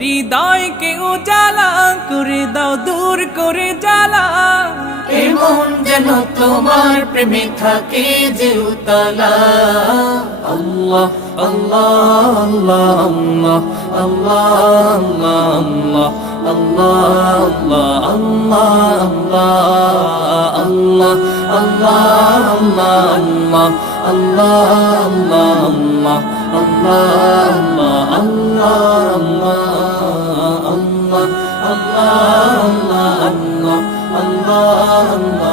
হৃদয়কে উজালা করে দাও, দূর করে জ্বালা। এমন যেন তোমার প্রেমে থাকে যে উতলা। আল্লাহ আল্লাহ আল্লাহ আল্লাহ আল্লাহ আল্লাহ আল্লাহ আল্লাহ আল্লাহ আল্লাহ আল্লাহ আল্লাহ আল্লাহ আল্লাহ আল্লাহ আল্লাহ আল্লাহ আল্লাহ আল্লাহ